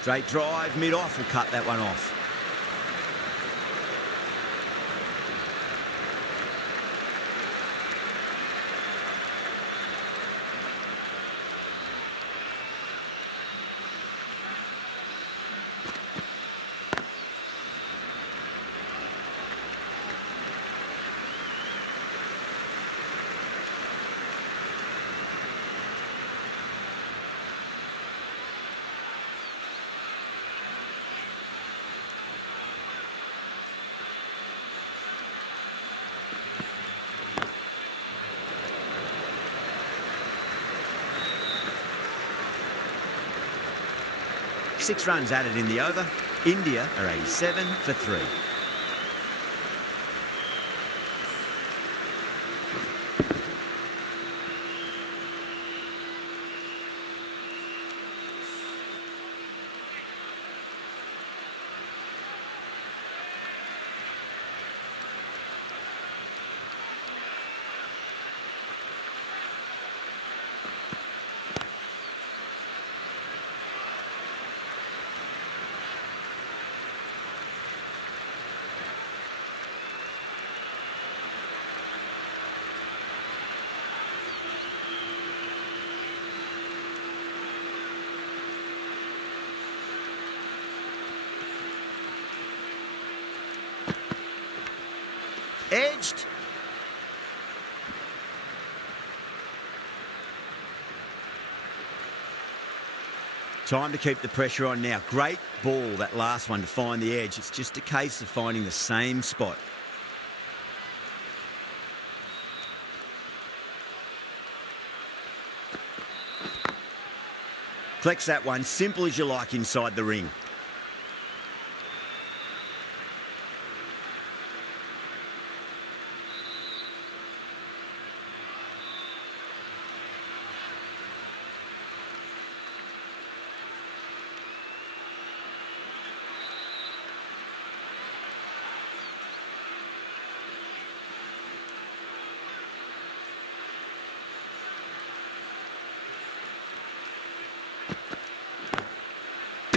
Straight drive, mid-off will cut that one off. Six runs added in the over. India are 87 for 3. Edged. Time to keep the pressure on now. Great ball, that last one, to find the edge. It's just a case of finding the same spot. Collects that one, simple as you like, inside the ring.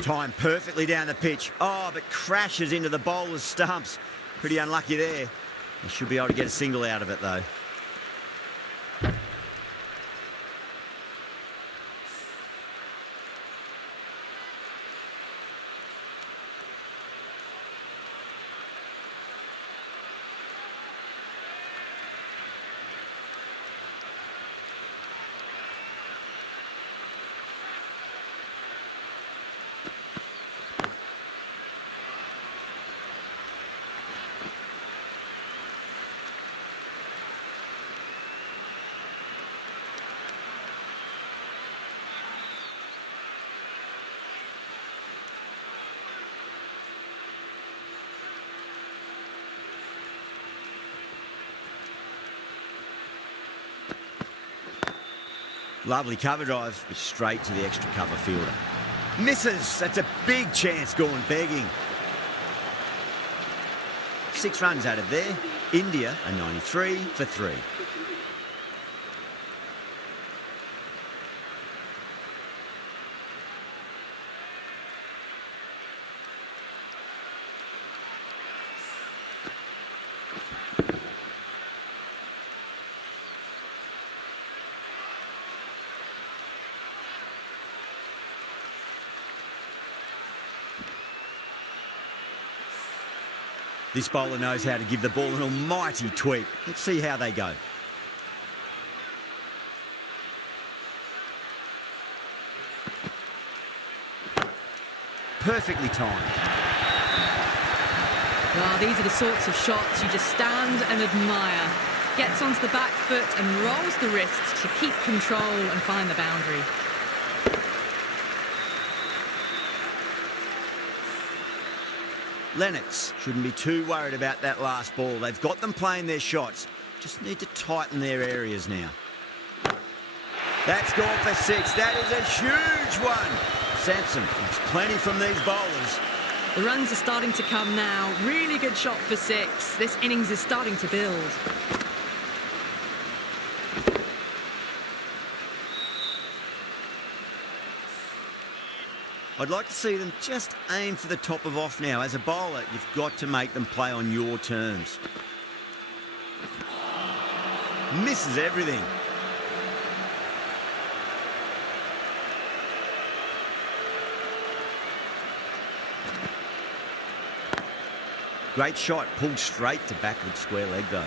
Timed perfectly down the pitch. Oh, but crashes into the bowler's stumps. Pretty unlucky there. They should be able to get a single out of it, though. Lovely cover drive, but straight to the extra cover fielder. Misses. That's a big chance gone begging. 6 runs added there. India are 93 for 3. This bowler knows how to give the ball an almighty tweak. Let's see how they go. Perfectly timed. Well, these are the sorts of shots you just stand and admire. Gets onto the back foot and rolls the wrist to keep control and find the boundary. Lennox shouldn't be too worried about that last ball. They've got them playing their shots. Just need to tighten their areas now. That's gone for 6. That is a huge one. Sampson gets plenty from these bowlers. The runs are starting to come now. Really good shot for 6. This innings is starting to build. I'd like to see them just aim for the top of off now. As a bowler, you've got to make them play on your terms. Misses everything. Great shot, pulled straight to backward square leg though.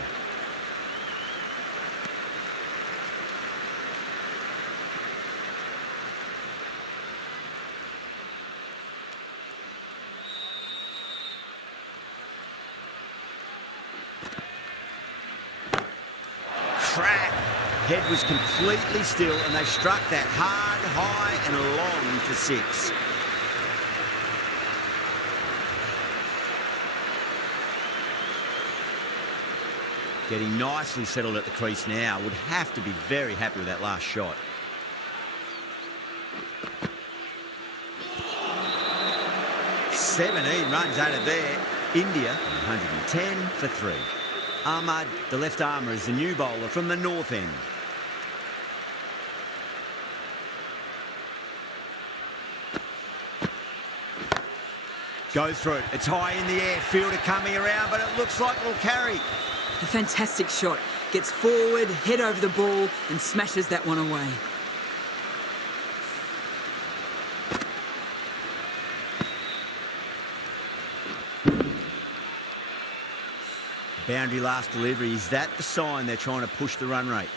Crack! Head was completely still and they struck that hard, high and long for 6. Getting nicely settled at the crease now. Would have to be very happy with that last shot. "17 runs out of there. India, 110 for 3. Ahmad, the left armour, is the new bowler from the north end. Goes through it. It's high in the air. Fielder coming around, but it looks like it'll carry. A fantastic shot. Gets forward, head over the ball and smashes that one away. Boundary last delivery. Is that the sign they're trying to push the run rate?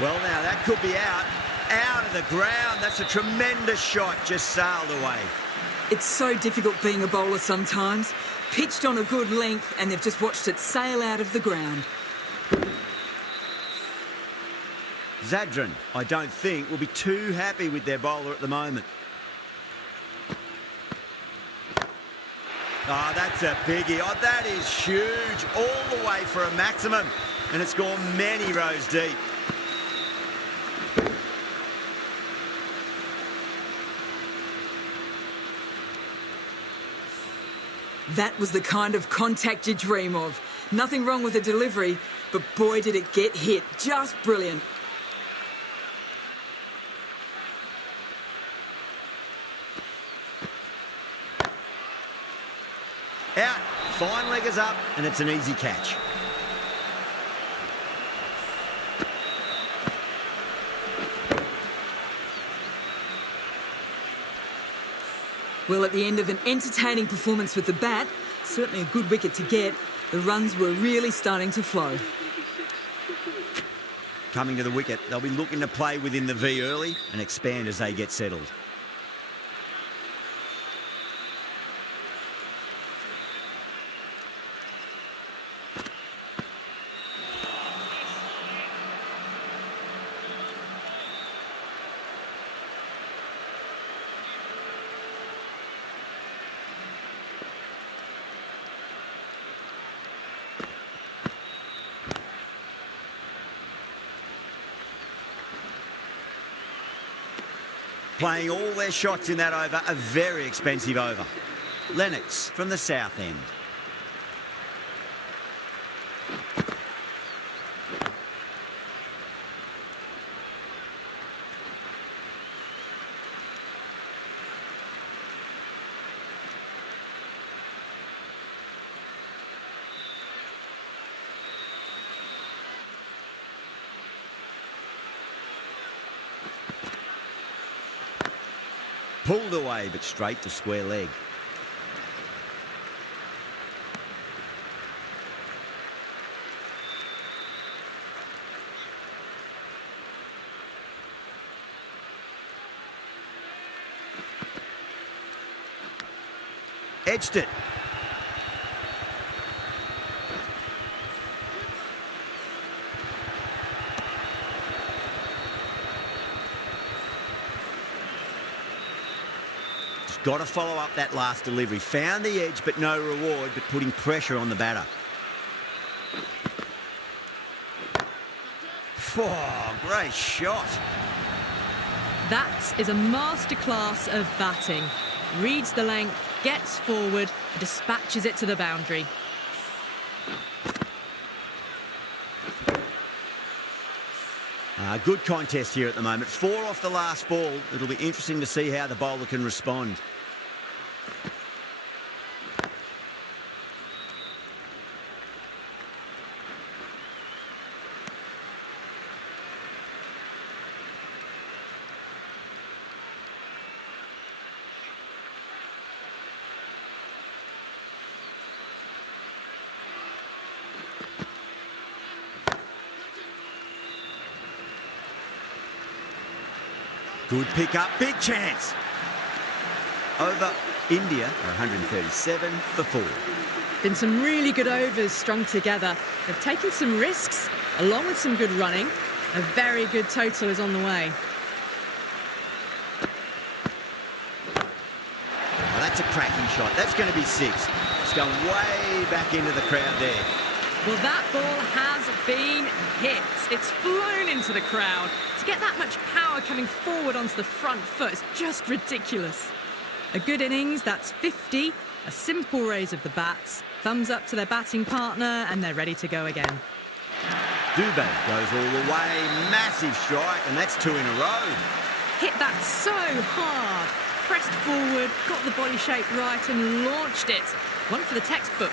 Well, now that could be out. Out of the ground. That's a tremendous shot. Just sailed away. It's so difficult being a bowler sometimes. Pitched on a good length and they've just watched it sail out of the ground. Zadran, I don't think, will be too happy with their bowler at the moment. Oh, that's a biggie. Oh, that is huge. All the way for a maximum. And it's gone many rows deep. That was the kind of contact you dream of. Nothing wrong with the delivery, but boy did it get hit. Just brilliant. Out. Fine leg is up, and it's an easy catch. Well, at the end of an entertaining performance with the bat, certainly a good wicket to get, the runs were really starting to flow. Coming to the wicket, they'll be looking to play within the V early and expand as they get settled. Playing all their shots in that over, a very expensive over. Lennox from the south end. Pulled away, but straight to square leg. Edged it. Got to follow up that last delivery. Found the edge, but no reward, but putting pressure on the batter. Oh, great shot. That is a masterclass of batting. Reads the length, gets forward, dispatches it to the boundary. Good contest here at the moment. 4 off the last ball. It'll be interesting to see how the bowler can respond. Good pick up, big chance. Over India, 137 for 4. Been some really good overs strung together. They've taken some risks, along with some good running. A very good total is on the way. Well, that's a cracking shot. That's going to be 6. It's going way back into the crowd there. Well, that ball has been hit. It's flown into the crowd. To get that much power coming forward onto the front foot is just ridiculous. A good innings, that's 50. A simple raise of the bats. Thumbs up to their batting partner, and they're ready to go again. Bewda goes all the way. Massive strike, and that's 2 in a row. Hit that so hard. Pressed forward, got the body shape right, and launched it. One for the textbook.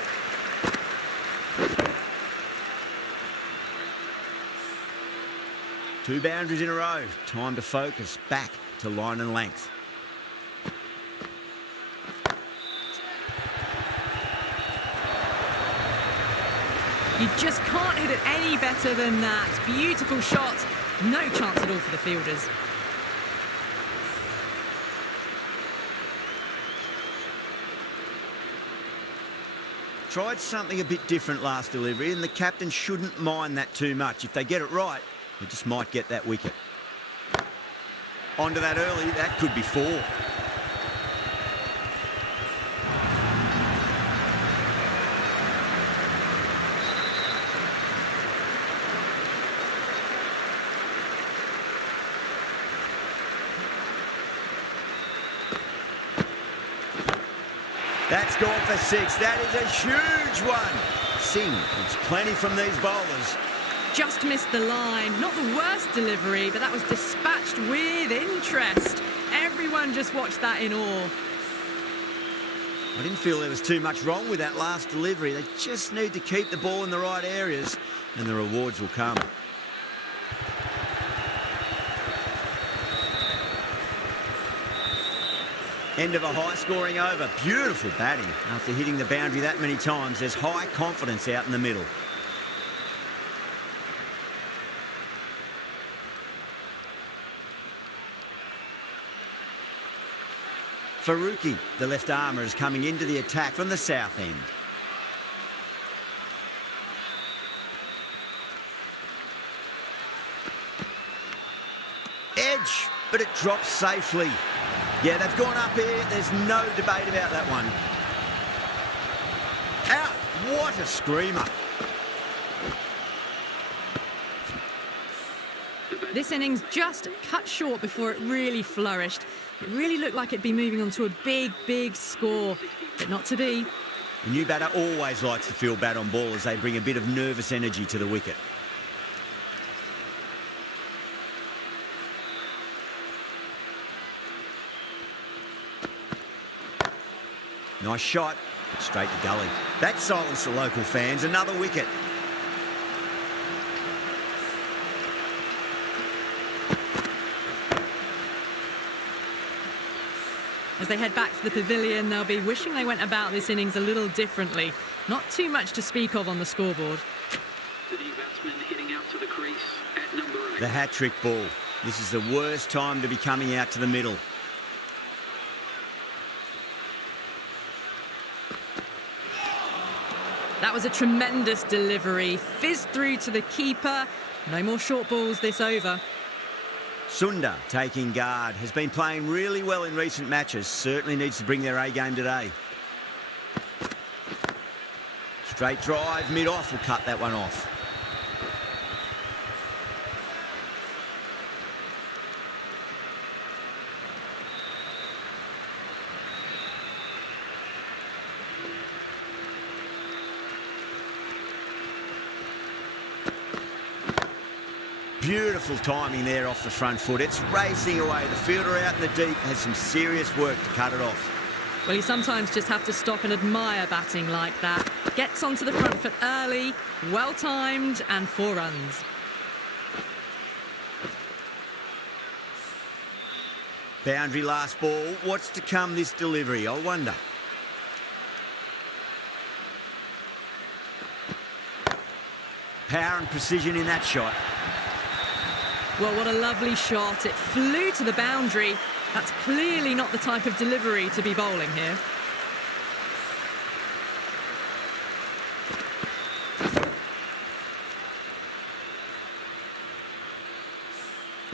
Two boundaries in a row. Time to focus. Back to line and length. You just can't hit it any better than that. Beautiful shot. No chance at all for the fielders. Tried something a bit different last delivery, and the captain shouldn't mind that too much. If they get it right, they just might get that wicket. Onto that early, that could be 4. That's gone for 6. That is a huge one. Singh gets plenty from these bowlers. Just missed the line. Not the worst delivery, but that was dispatched with interest. Everyone just watched that in awe. I didn't feel there was too much wrong with that last delivery. They just need to keep the ball in the right areas, and the rewards will come. End of a high-scoring over. Beautiful batting. After hitting the boundary that many times, there's high confidence out in the middle. Faruqi, the left armour, is coming into the attack from the south end. Edge, but it drops safely. Yeah, they've gone up here. There's no debate about that one. Out! What a screamer. This innings just cut short before it really flourished. It really looked like it'd be moving on to a big, big score, but not to be. The new batter always likes to feel bat on ball as they bring a bit of nervous energy to the wicket. Nice shot, but straight to gully. That silenced the local fans. Another wicket. As they head back to the pavilion, they'll be wishing they went about this innings a little differently. Not too much to speak of on the scoreboard. The new batsman hitting out to the crease at number 8. The hat-trick ball. This is the worst time to be coming out to the middle. That was a tremendous delivery. Fizzed through to the keeper. No more short balls this over. Sundar taking guard. Has been playing really well in recent matches. Certainly needs to bring their A-game today. Straight drive, mid-off will cut that one off. Beautiful timing there off the front foot. It's racing away. The fielder out in the deep has some serious work to cut it off. Well, you sometimes just have to stop and admire batting like that. Gets onto the front foot early, well timed, and 4 runs. Boundary last ball. What's to come this delivery, I wonder? Power and precision in that shot. Well, what a lovely shot. It flew to the boundary. That's clearly not the type of delivery to be bowling here.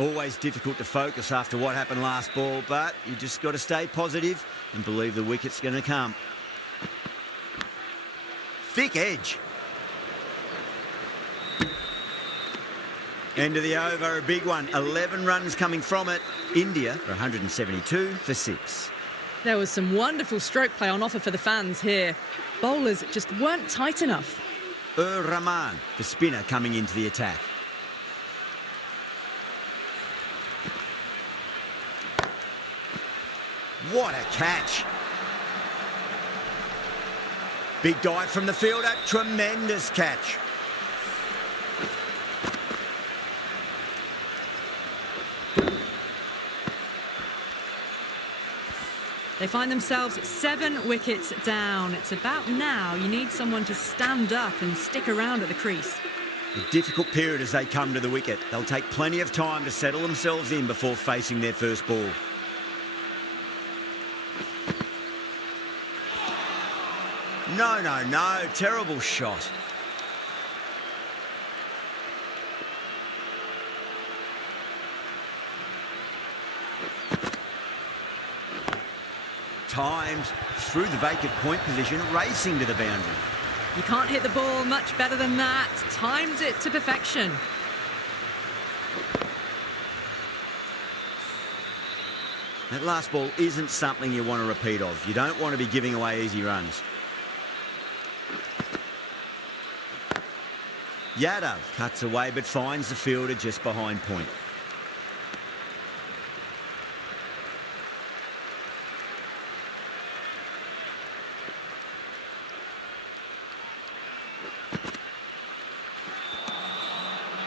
Always difficult to focus after what happened last ball, but you just got to stay positive and believe the wicket's going to come. Thick edge. End of the over, a big one. 11 runs coming from it. India are 172 for 6. There was some wonderful stroke play on offer for the fans here. Bowlers just weren't tight enough. Rahman, the spinner, coming into the attack. What a catch. Big dive from the fielder. Tremendous catch. They find themselves 7 wickets down. It's about now you need someone to stand up and stick around at the crease. A difficult period as they come to the wicket. They'll take plenty of time to settle themselves in before facing their first ball. No. Terrible shot. Timed through the vacant point position, racing to the boundary. You can't hit the ball much better than that. Timed it to perfection. That last ball isn't something you want to repeat of. You don't want to be giving away easy runs. Yadav cuts away but finds the fielder just behind point.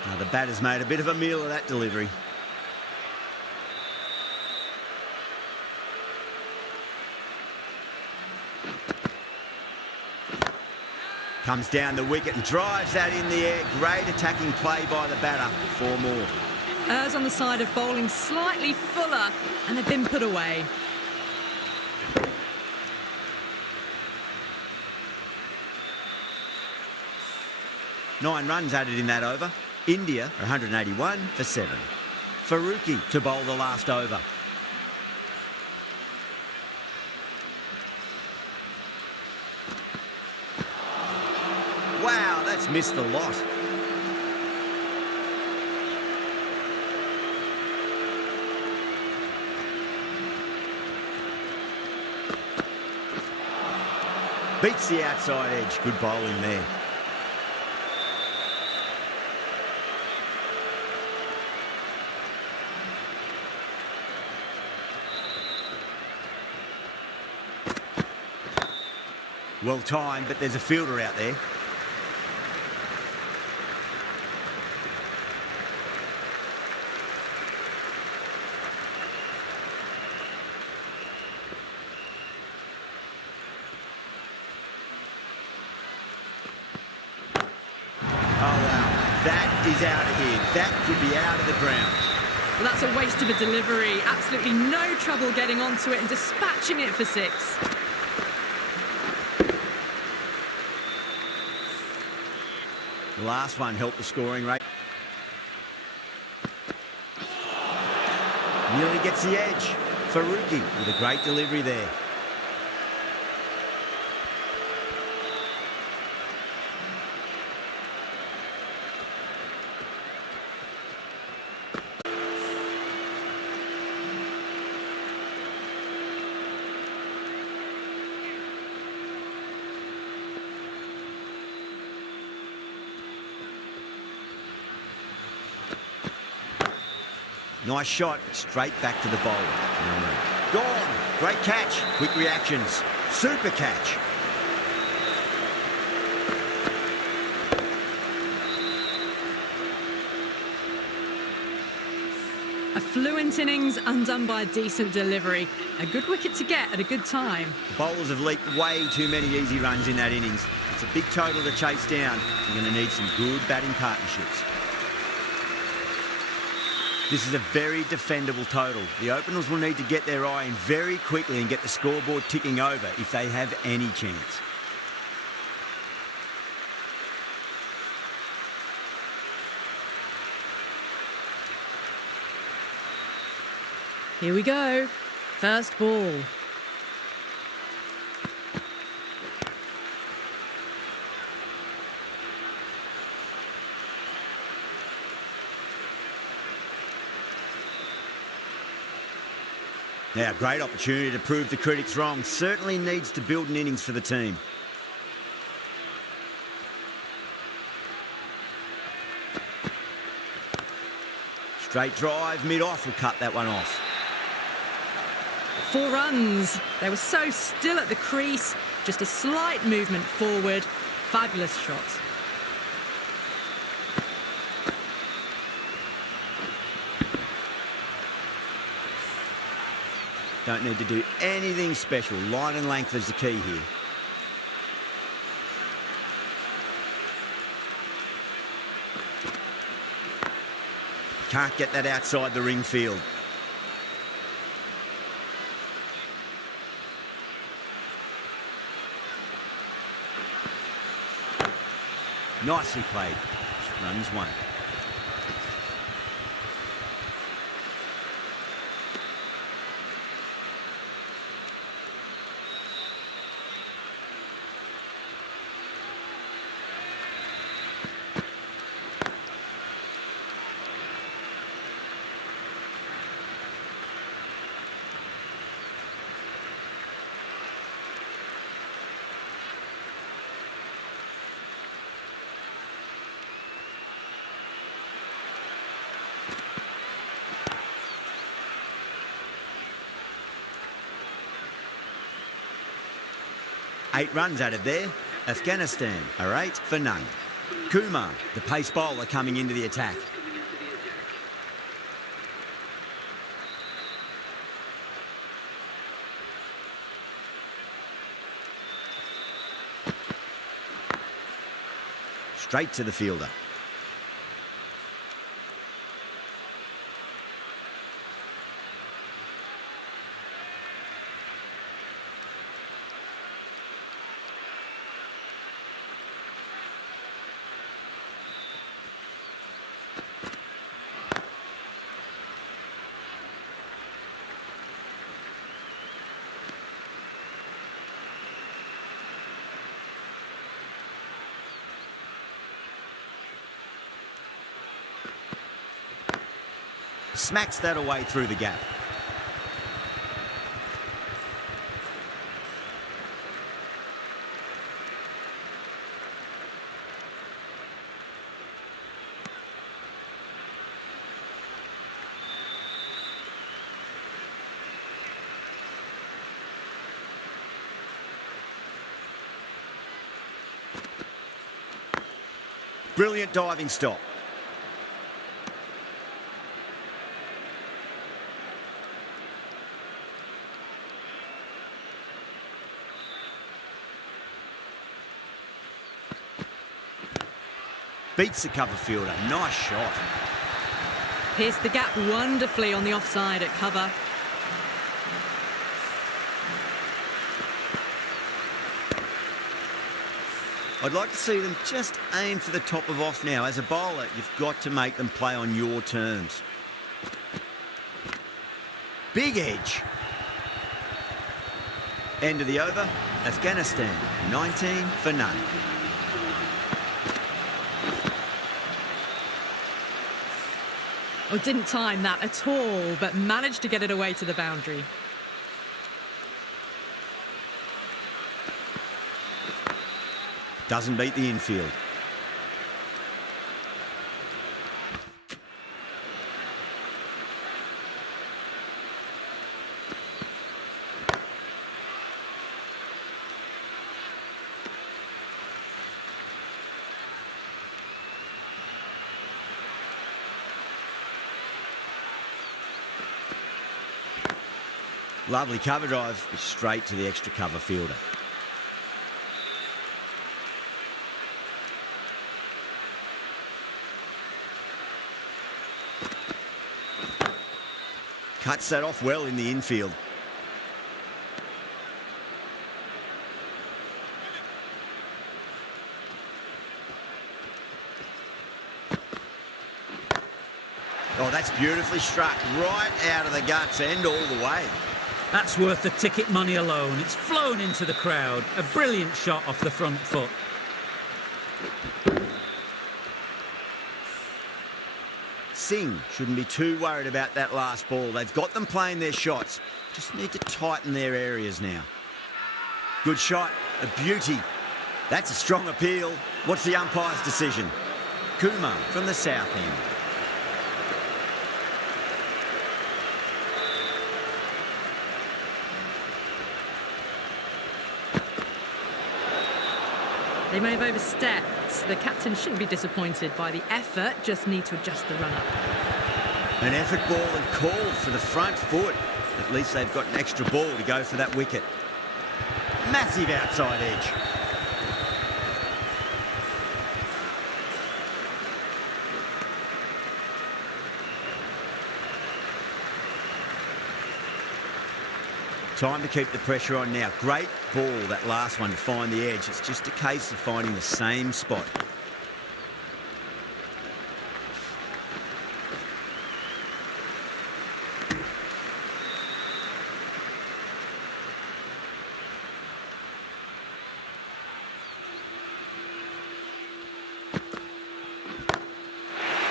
Now the batter's made a bit of a meal of that delivery. Comes down the wicket and drives that in the air. Great attacking play by the batter. 4 more. Errs on the side of bowling slightly fuller, and they've been put away. Nine runs added in that over. India are 181 for 7. Faruqi to bowl the last over. Wow, that's missed the lot. Beats the outside edge. Good bowling there. Well timed, but there's a fielder out there. That is out of here. That could be out of the ground. Well, that's a waste of a delivery. Absolutely no trouble getting onto it and dispatching it for 6. The last one helped the scoring rate. Nearly gets the edge. Faruqi with a great delivery there. Nice shot, straight back to the bowler. Gone. Great catch. Quick reactions. Super catch. A fluent innings undone by a decent delivery. A good wicket to get at a good time. The bowlers have leaked way too many easy runs in that innings. It's a big total to chase down. You're going to need some good batting partnerships. This is a very defendable total. The openers will need to get their eye in very quickly and get the scoreboard ticking over if they have any chance. Here we go. First ball. Now, great opportunity to prove the critics wrong. Certainly needs to build an innings for the team. Straight drive, mid-off will cut that one off. 4 runs. They were so still at the crease. Just a slight movement forward. Fabulous shot. Don't need to do anything special. Line and length is the key here. Can't get that outside the ring field. Nicely played. Runs one. Eight runs out of there. Afghanistan are 8 for none. Kumar, the pace bowler, coming into the attack. Straight to the fielder. Smacks that away through the gap. Brilliant diving stop. Beats the cover fielder. Nice shot. Pierced the gap wonderfully on the offside at cover. I'd like to see them just aim for the top of off now. As a bowler, you've got to make them play on your terms. Big edge. End of the over. Afghanistan, 19 for none. Oh, didn't time that at all, but managed to get it away to the boundary. Doesn't beat the infield. Lovely cover drive, but straight to the extra cover fielder. Cuts that off well in the infield. Oh, that's beautifully struck, right out of the guts and all the way. That's worth the ticket money alone. It's flown into the crowd. A brilliant shot off the front foot. Singh shouldn't be too worried about that last ball. They've got them playing their shots. Just need to tighten their areas now. Good shot, a beauty. That's a strong appeal. What's the umpire's decision? Kumar from the south end. They may have overstepped. The captain shouldn't be disappointed by the effort, just need to adjust the run-up. An effort ball and called for the front foot. At least they've got an extra ball to go for that wicket. Massive outside edge. Time to keep the pressure on now. Great ball, that last one, to find the edge. It's just a case of finding the same spot.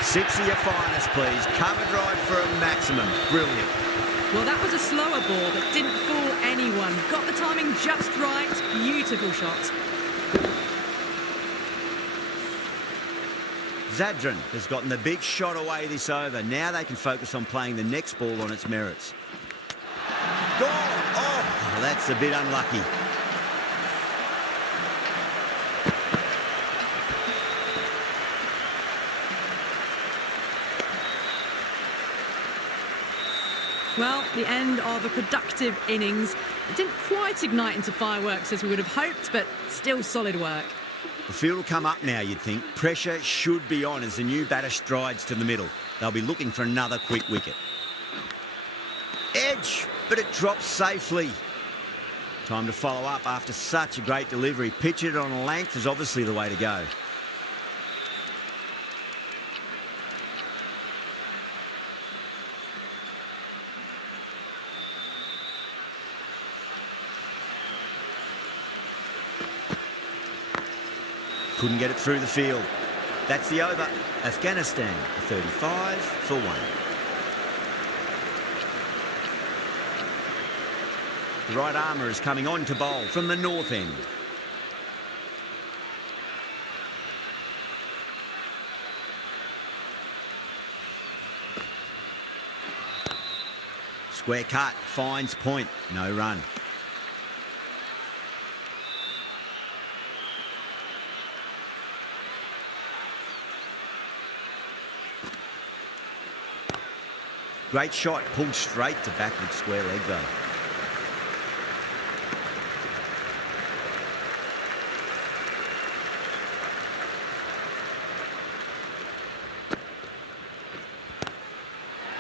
Six of your finest, please. Cover drive for a maximum. Brilliant. Well, that was a slower ball that didn't fool anyone. Got the timing just right. Beautiful shot. Zadran has gotten the big shot away this over. Now they can focus on playing the next ball on its merits. Gone! Oh, that's a bit unlucky. Well, the end of a productive innings. It didn't quite ignite into fireworks as we would have hoped, but still solid work. The field will come up now, you'd think. Pressure should be on as the new batter strides to the middle. They'll be looking for another quick wicket. Edge, but it drops safely. Time to follow up after such a great delivery. Pitch it on a length is obviously the way to go. Couldn't get it through the field. That's the over. Afghanistan, 35 for 1. The right armour is coming on to bowl from the north end. Square cut, finds point, no run. Great shot, pulled straight to backward square leg though.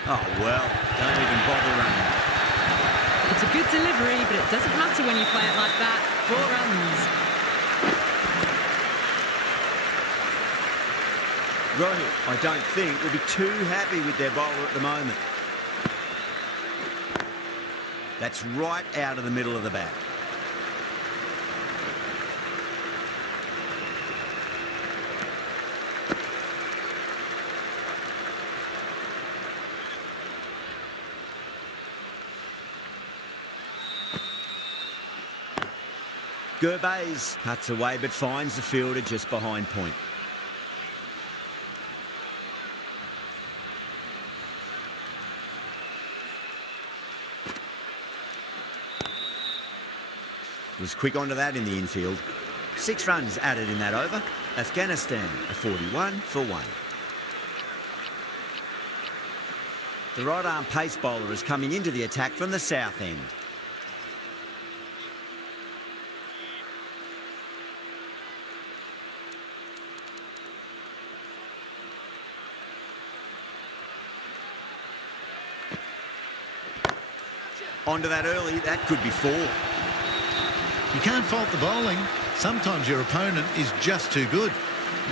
Oh well, don't even bother running. It's a good delivery, but it doesn't matter when you play it like that. 4 runs. Rohit, I don't think, will be too happy with their bowler at the moment. That's right out of the middle of the bat. Gurbaz cuts away but finds the fielder just behind point. Was quick onto that in the infield. 6 runs added in that over. Afghanistan, a 41 for 1. The right arm pace bowler is coming into the attack from the south end. Onto that early, that could be 4. You can't fault the bowling. Sometimes your opponent is just too good.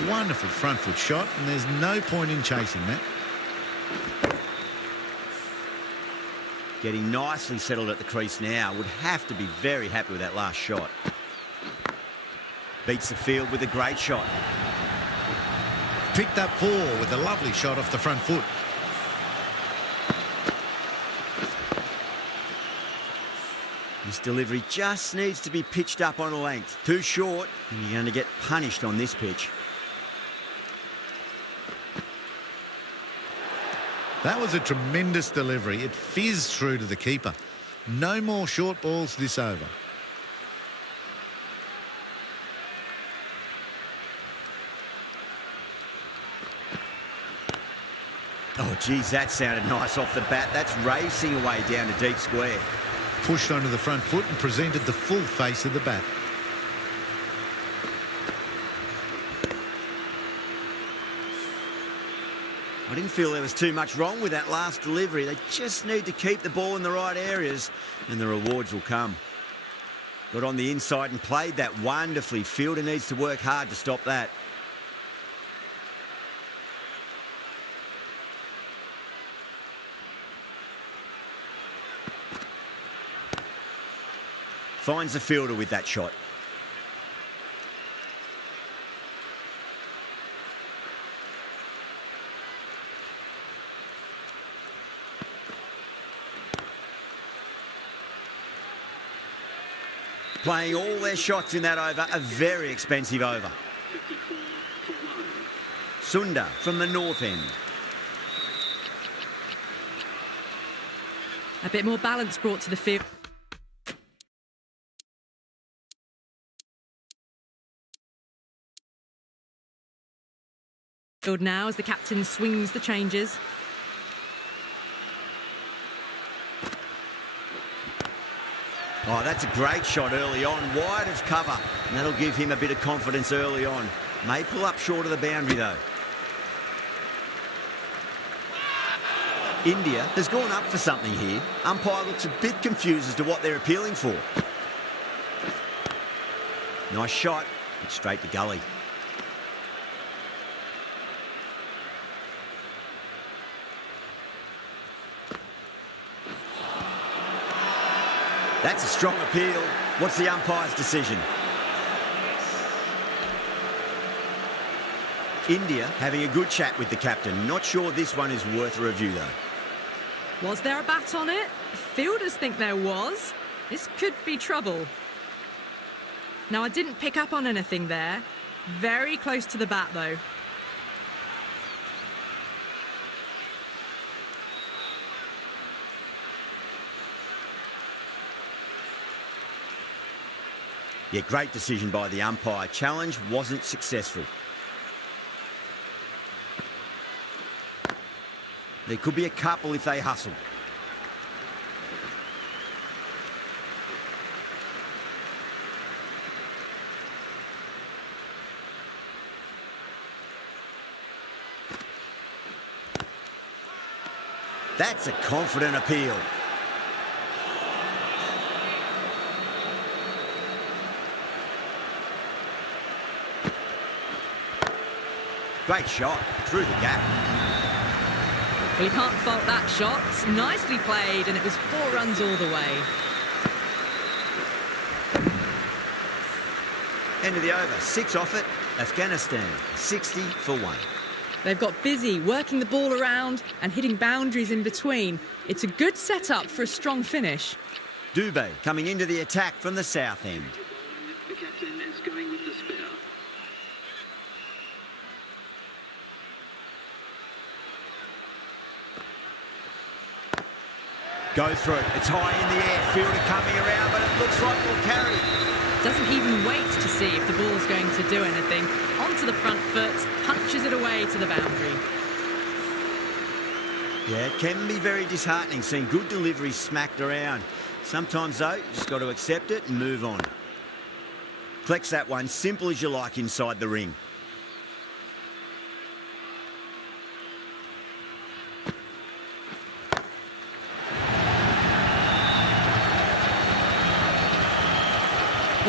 Wonderful front foot shot, and there's no point in chasing that. Getting nicely settled at the crease now. Would have to be very happy with that last shot. Beats the field with a great shot. Picked up 4 with a lovely shot off the front foot. This delivery just needs to be pitched up on a length. Too short, and you're going to get punished on this pitch. That was a tremendous delivery. It fizzed through to the keeper. No more short balls this over. Oh, geez, that sounded nice off the bat. That's racing away down to deep square. Pushed onto the front foot and presented the full face of the bat. I didn't feel there was too much wrong with that last delivery. They just need to keep the ball in the right areas and the rewards will come. Got on the inside and played that wonderfully. Fielder needs to work hard to stop that. Finds the fielder with that shot. Playing all their shots in that over, a very expensive over. 54 for 1. Sunda from the north end. A bit more balance brought to the field. Now as the captain swings the changes. Oh, that's a great shot early on, wide of cover, and that'll give him a bit of confidence early on. May pull up short of the boundary though. India has gone up for something here. Umpire looks a bit confused as to what they're appealing for. Nice shot, it's straight to gully. That's a strong appeal. What's the umpire's decision? India having a good chat with the captain. Not sure this one is worth a review though. Was there a bat on it? Fielders think there was. This could be trouble. Now, I didn't pick up on anything there. Very close to the bat though. Yeah, great decision by the umpire. Challenge wasn't successful. There could be a couple if they hustle. That's a confident appeal. Great shot through the gap. Well, you can't fault that shot. Nicely played, and it was 4 runs all the way. End of the over. 6 off it. Afghanistan 60 for 1. They've got busy working the ball around and hitting boundaries in between. It's a good setup for a strong finish. Dubé coming into the attack from the south end. The captain is going with the spinner. Go through. It's high in the air. Fielder coming around, but it looks like we'll carry. Doesn't even wait to see if the ball's going to do anything. Onto the front foot, punches it away to the boundary. Yeah, it can be very disheartening seeing good deliveries smacked around. Sometimes, though, you just got to accept it and move on. Collects that one, simple as you like inside the ring.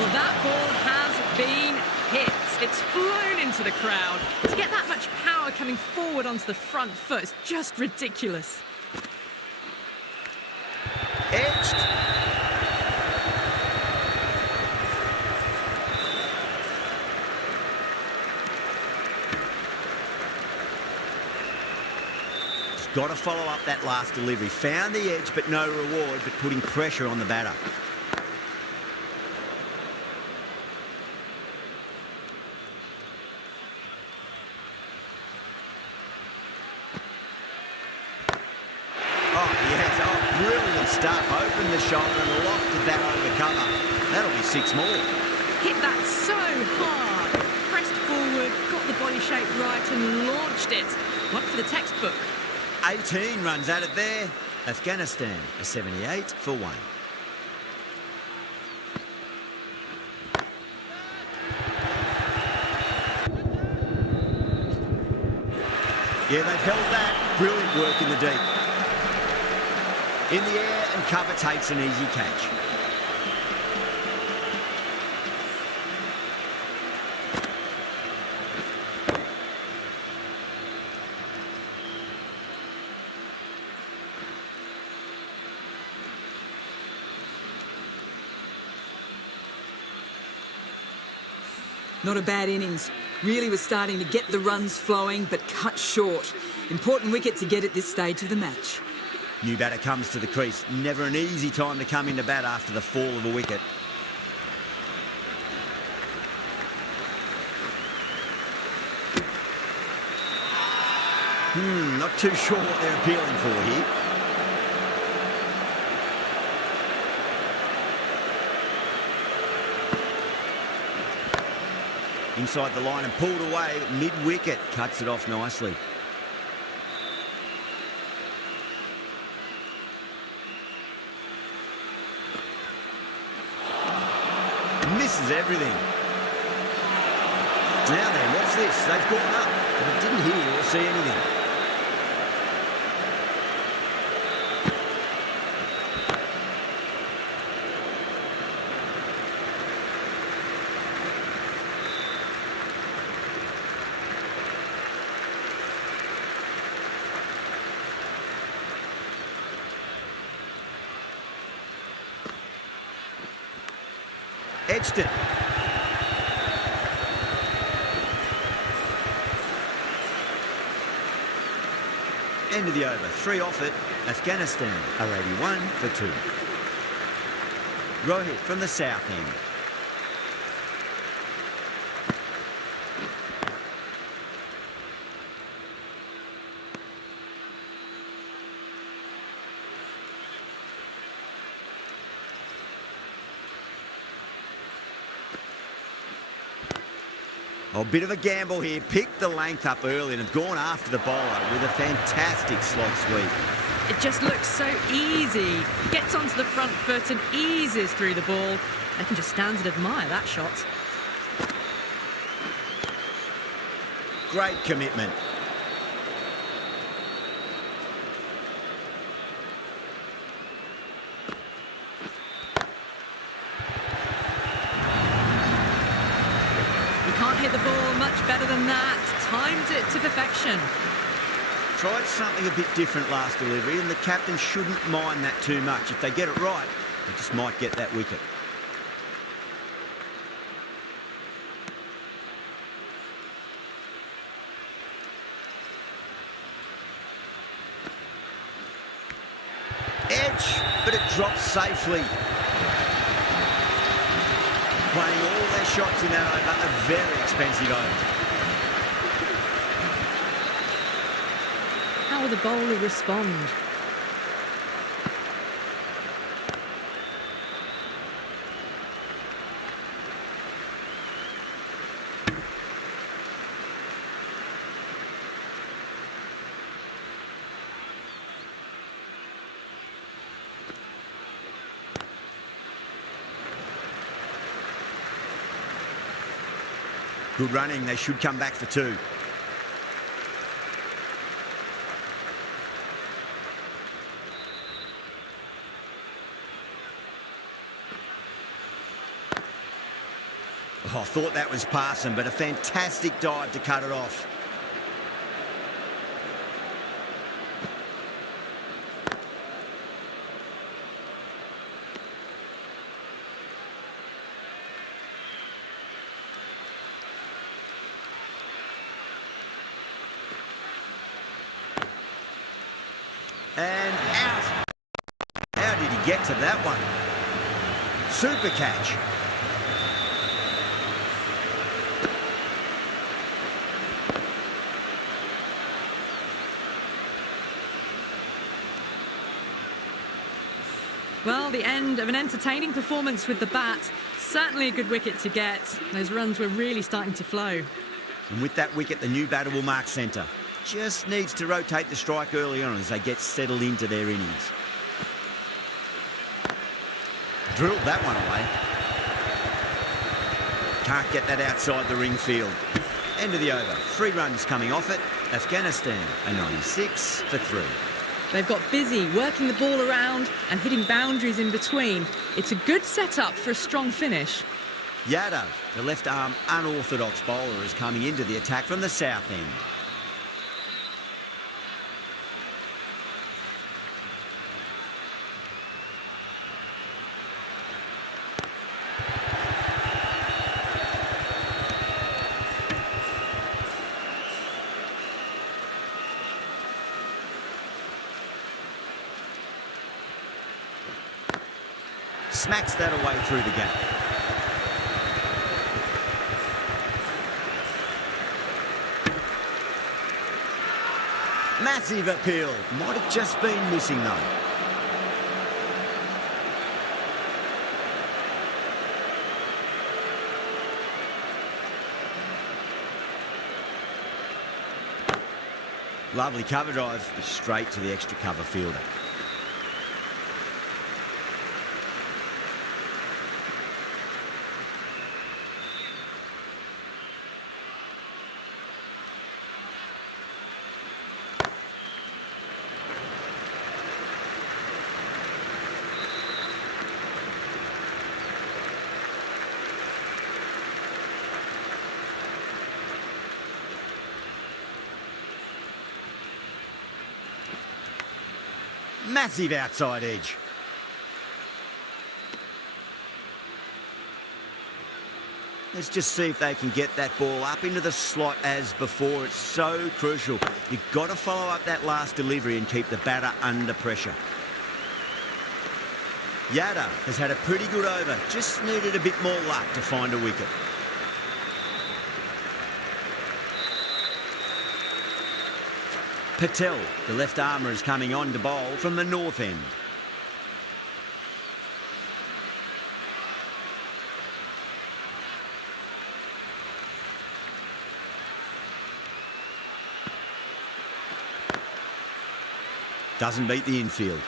Well, that ball has been hit. It's flown into the crowd. To get that much power coming forward onto the front foot is just ridiculous. Edged. Just got to follow up that last delivery. Found the edge, but no reward, but putting pressure on the batter. Brilliant stuff. Opened the shoulder and lofted that over cover. That'll be 6 more. Hit that so hard. Pressed forward, got the body shape right and launched it. One for the textbook. 18 runs added there. Afghanistan a 78 for 1. Yeah, they've held that. Brilliant work in the deep. In the air and cover takes an easy catch. Not a bad innings. Really was starting to get the runs flowing, but cut short. Important wicket to get at this stage of the match. New batter comes to the crease. Never an easy time to come into bat after the fall of a wicket. Not too sure what they're appealing for here. Inside the line and pulled away. Mid-wicket cuts it off nicely. Misses everything. Now then, what's this? They've gone up, but it didn't hear or see anything. Edged it. End of the over. 3 off it. Afghanistan are 81 for 2. Rohit from the south end. Oh, a bit of a gamble here. Picked the length up early and have gone after the bowler with a fantastic slot sweep. It just looks so easy. Gets onto the front foot and eases through the ball. They can just stand and admire that shot. Great commitment. Hit the ball much better than that. Timed it to perfection. Tried something a bit different last delivery, and the captain shouldn't mind that too much. If they get it right, they just might get that wicket. Edge, but it drops safely. Playing all their shots in that over, a very expensive over. How will the bowler respond? Good running, they should come back for 2. I thought that was passing, but a fantastic dive to cut it off. And out. How did he get to that one? Super catch. Well, the end of an entertaining performance with the bat. Certainly a good wicket to get. Those runs were really starting to flow. And with that wicket, the new batter will mark centre. Just needs to rotate the strike early on as they get settled into their innings. Drilled that one away. Can't get that outside the ring field. End of the over. 3 runs coming off it. Afghanistan, a 96 for 3. They've got busy working the ball around and hitting boundaries in between. It's a good setup for a strong finish. Yadav, the left-arm unorthodox bowler, is coming into the attack from the south end. Smacks that away through the gap. Massive appeal. Might have just been missing though. Lovely cover drive, straight to the extra cover fielder. Massive outside edge. Let's just see if they can get that ball up into the slot as before. It's so crucial. You've got to follow up that last delivery and keep the batter under pressure. Yadav has had a pretty good over. Just needed a bit more luck to find a wicket. Patel, the left armour, is coming on to bowl from the north end. Doesn't beat the infield.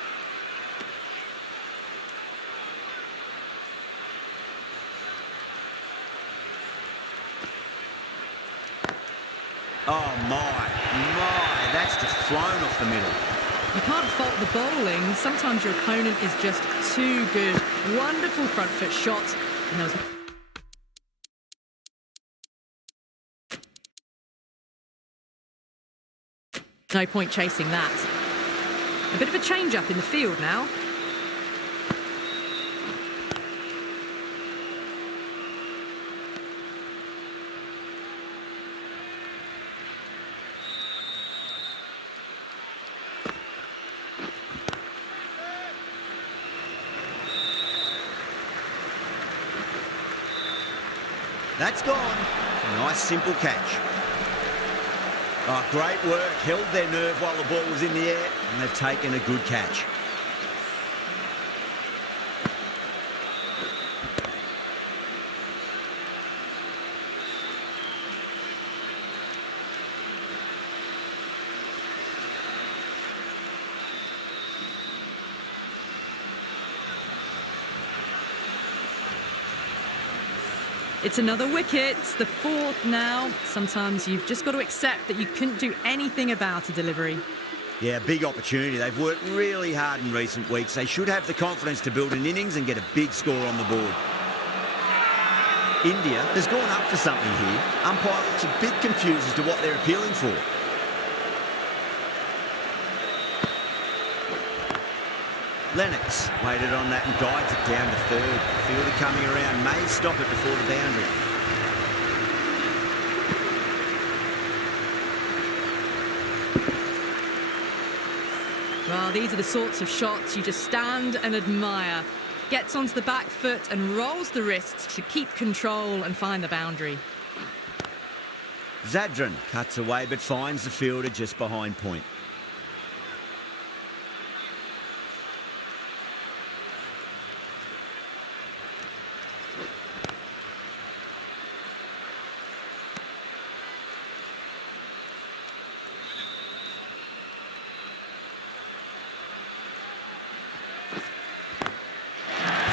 Oh my, that's just flown off the middle. You can't fault the bowling. Sometimes your opponent is just too good. Wonderful front foot shot. And there was no point chasing that. A bit of a change-up in the field now. That's gone. Nice simple catch. Oh, great work. Held their nerve while the ball was in the air, and they've taken a good catch. It's another wicket, it's the fourth now. Sometimes you've just got to accept that you couldn't do anything about a delivery. Yeah, big opportunity. They've worked really hard in recent weeks. They should have the confidence to build an innings and get a big score on the board. India has gone up for something here. Umpire looks a bit confused as to what they're appealing for. Lennox waited on that and guides it down to third. Fielder coming around may stop it before the boundary. Well, these are the sorts of shots you just stand and admire. Gets onto the back foot and rolls the wrist to keep control and find the boundary. Zadran cuts away but finds the fielder just behind point.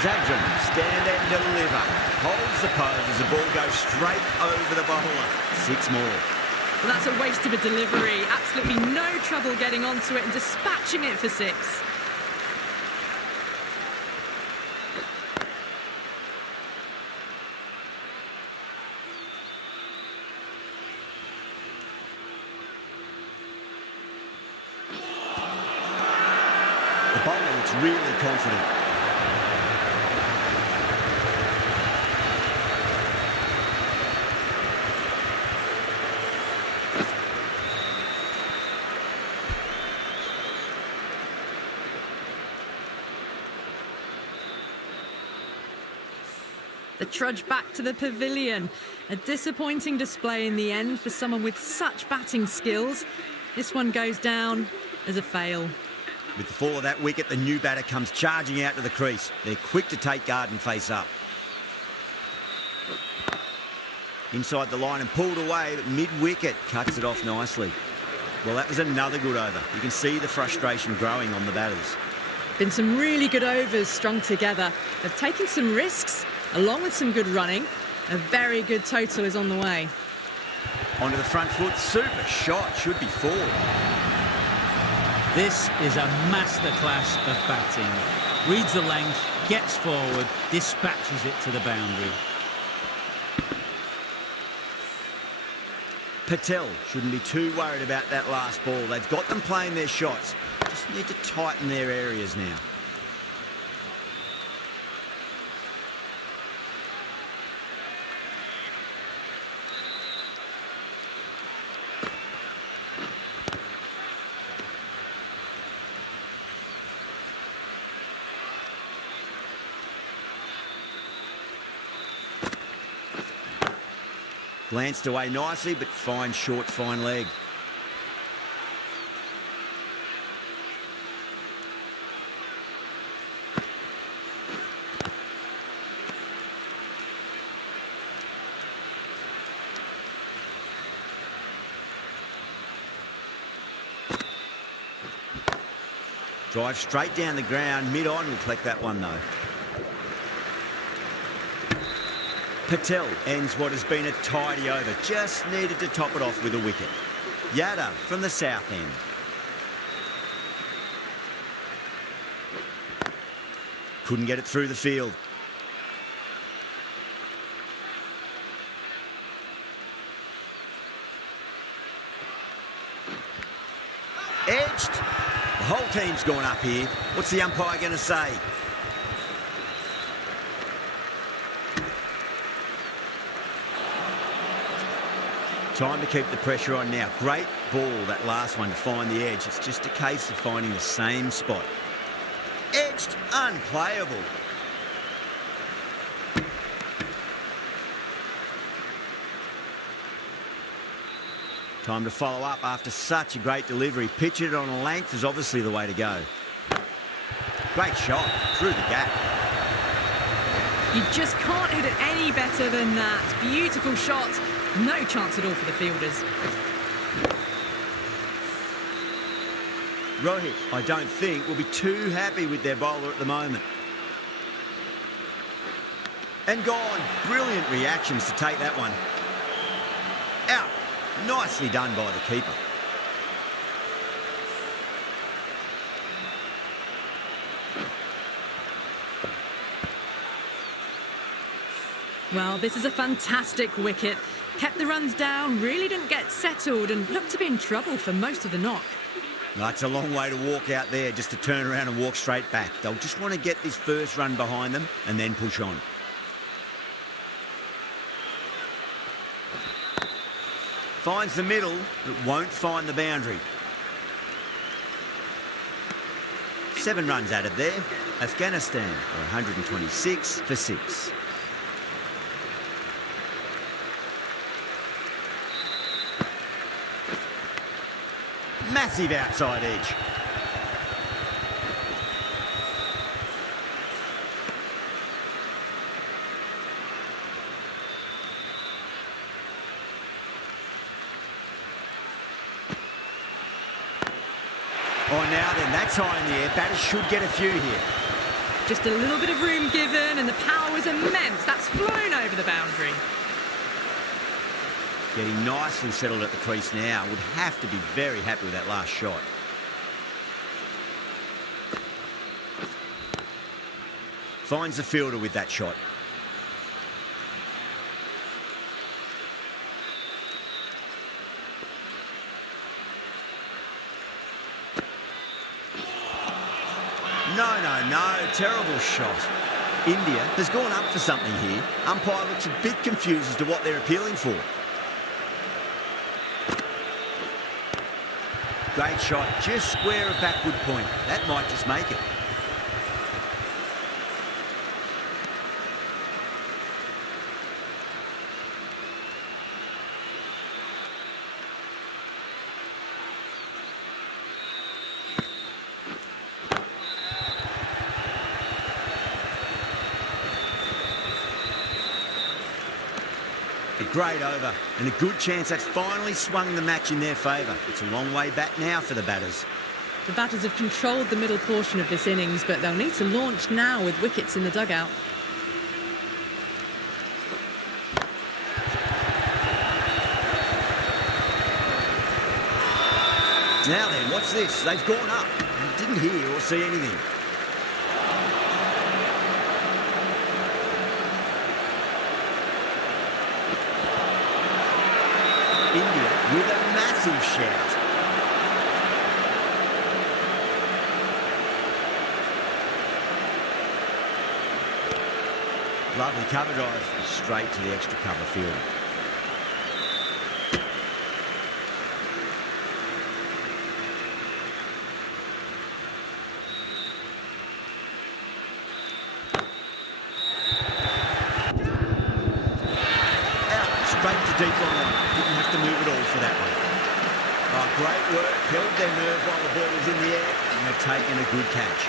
Zadran, stand and deliver. Holds the pose as the ball goes straight over the bowler. 6 more. Well, that's a waste of a delivery. Absolutely no trouble getting onto it and dispatching it for 6. The bowler looks really confident. The trudge back to the pavilion. A disappointing display in the end for someone with such batting skills. This one goes down as a fail. With the fall of that wicket, the new batter comes charging out to the crease. They're quick to take guard and face up. Inside the line and pulled away, but mid-wicket cuts it off nicely. Well, that was another good over. You can see the frustration growing on the batters. Been some really good overs strung together. They've taken some risks, along with some good running. A very good total is on the way. Onto the front foot, super shot, should be 4. This is a masterclass of batting. Reads the length, gets forward, dispatches it to the boundary. Patel shouldn't be too worried about that last ball. They've got them playing their shots. Just need to tighten their areas now. Glanced away nicely, but fine short, fine leg. Drive straight down the ground, mid-on, will collect that one though. Patel ends what has been a tidy over. Just needed to top it off with a wicket. Yada from the south end. Couldn't get it through the field. Edged. The whole team's gone up here. What's the umpire going to say? Time to keep the pressure on now. Great ball, that last one, to find the edge. It's just a case of finding the same spot. Edged, unplayable. Time to follow up after such a great delivery. Pitch it on a length is obviously the way to go. Great shot through the gap. You just can't hit it any better than that. Beautiful shot. No chance at all for the fielders. Rohit, I don't think, will be too happy with their bowler at the moment. And gone. Brilliant reactions to take that one. Out. Nicely done by the keeper. Well, this is a fantastic wicket. Kept the runs down, really didn't get settled and looked to be in trouble for most of the knock. That's a long way to walk out there just to turn around and walk straight back. They'll just want to get this first run behind them and then push on. Finds the middle, but won't find the boundary. 7 runs added there. Afghanistan are 126 for 6. Massive outside edge. Oh, now then, that's high in the air. Batters should get a few here. Just a little bit of room given and the power was immense. That's flown over the boundary. Getting nicely settled at the crease now. Would have to be very happy with that last shot. Finds the fielder with that shot. No, terrible shot. India has gone up for something here. Umpire looks a bit confused as to what they're appealing for. Great shot, just square of backward point. That might just make it. A great over and a good chance that's finally swung the match in their favour. It's a long way back now for the batters. The batters have controlled the middle portion of this innings, but they'll need to launch now with wickets in the dugout. Now then, what's this? They've gone up. Didn't hear or see anything. India with a massive shout. Lovely cover drive, straight to the extra cover field. Straight to deep line. Didn't have to move at all for that one. Oh, great work. Held their nerve while the ball was in the air and they've taken a good catch.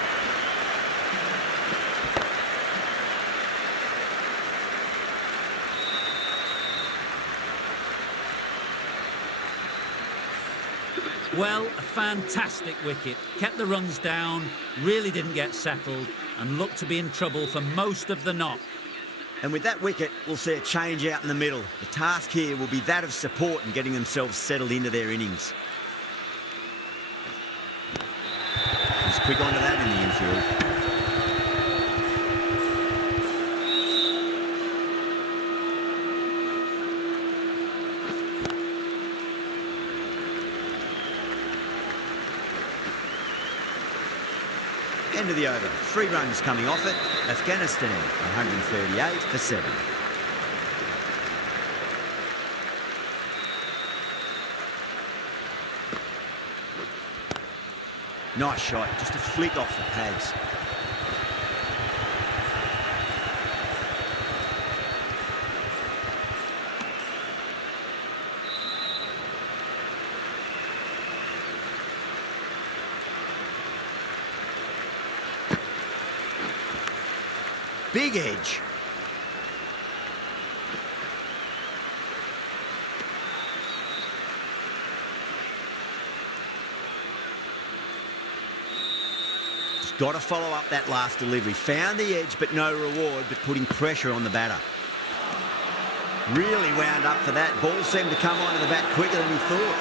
Well, a fantastic wicket. Kept the runs down, really didn't get settled and looked to be in trouble for most of the knock. And with that wicket, we'll see a change out in the middle. The task here will be that of support and getting themselves settled into their innings. He's quick onto that in the infield. End of the over. 3 runs coming off it. Afghanistan, 138 for 7. Nice shot. Just a flick off the pads. Big edge. Just got to follow up that last delivery. Found the edge, but no reward, but putting pressure on the batter. Really wound up for that. Ball seemed to come onto the bat quicker than he thought.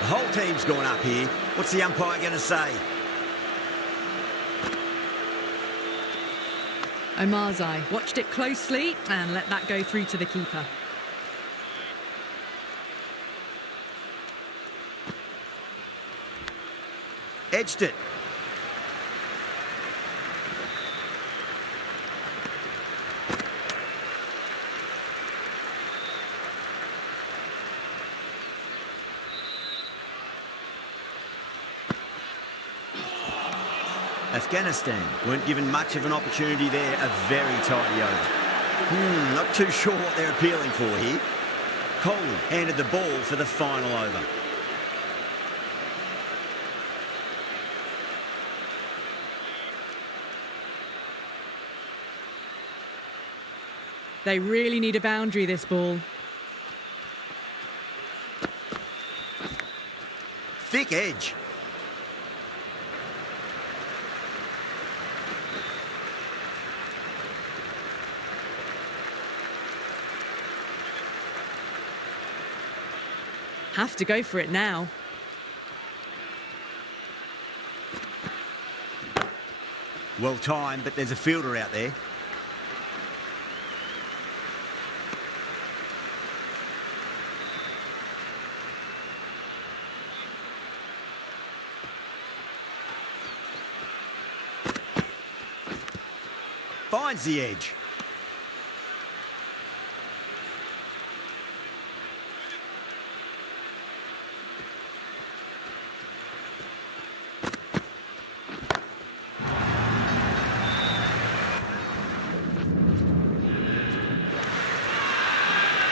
The whole team's gone up here. What's the umpire going to say? Omarzai watched it closely and let that go through to the keeper. Edged it. Afghanistan weren't given much of an opportunity there. A very tidy over. Not too sure what they're appealing for here. Coley handed the ball for the final over. They really need a boundary, this ball. Thick edge. Have to go for it now. Well timed, but there's a fielder out there. Finds the edge.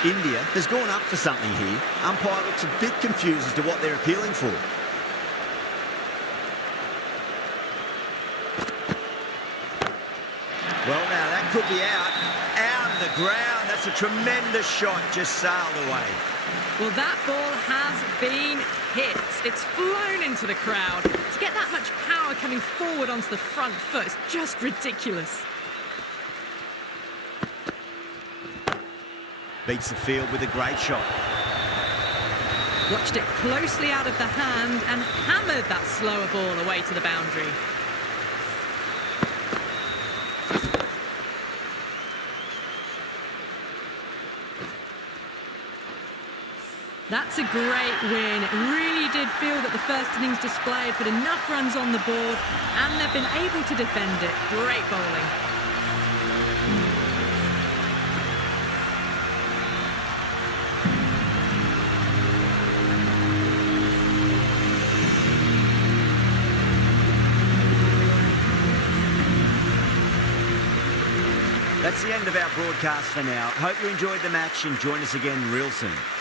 India has gone up for something here. Umpire looks a bit confused as to what they're appealing for. Well, now that could be out. Out of the ground. That's a tremendous shot. Just sailed away. Well, that ball has been hit. It's flown into the crowd. To get that much power coming forward onto the front foot, it's just ridiculous. Beats the field with a great shot. Watched it closely out of the hand and hammered that slower ball away to the boundary. That's a great win. It really did feel that the first innings display had put enough runs on the board and they've been able to defend it. Great bowling. That's the end of our broadcast for now. Hope you enjoyed the match and join us again real soon.